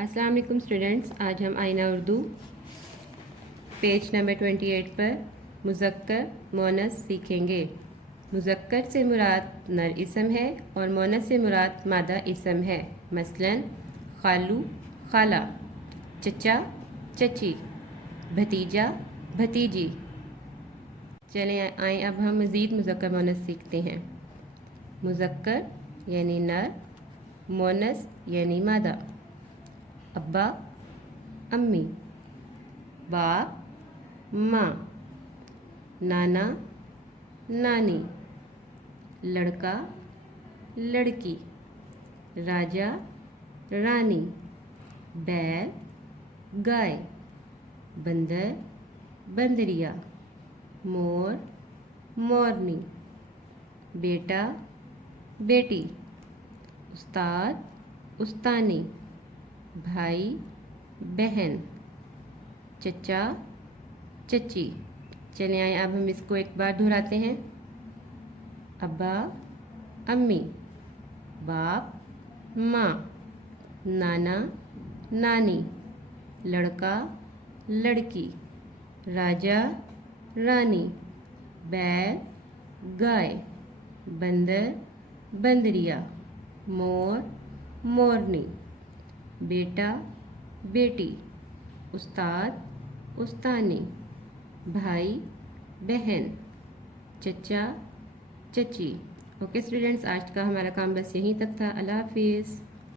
अस्सलाम वालेकुम स्टूडेंट्स, आज हम आईना उर्दू पेज नंबर 28 पर मुज़क्कर मोनस सीखेंगे। मुज़क्कर से मुराद नर इसम है और मोनस से मुराद मादा इसम है। मसलन खालू खाला, चचा चची, भतीजा भतीजी। चलें आए अब हम मज़ीद मुज़क्कर मोनस सीखते हैं। मुज़क्कर यानी नर, मोनस यानी मादा। अब्बा अम्मी, बाप माँ, नाना नानी, लड़का लड़की, राजा रानी, बैल गाय, बंदर बंदरिया, मोर मोरनी, बेटा बेटी, उस्ताद उस्तानी, भाई बहन, चचा चची। चले आए अब हम इसको एक बार दोहराते हैं। अब्बा अम्मी, बाप माँ, नाना नानी, लड़का लड़की, राजा रानी, बैल गाय, बंदर बंदरिया, मोर मोरनी, बेटा बेटी, उस्ताद उस्तानी, भाई बहन, चचा चची। ओके स्टूडेंट्स, आज का हमारा काम बस यहीं तक था। अल्लाह हाफिज़।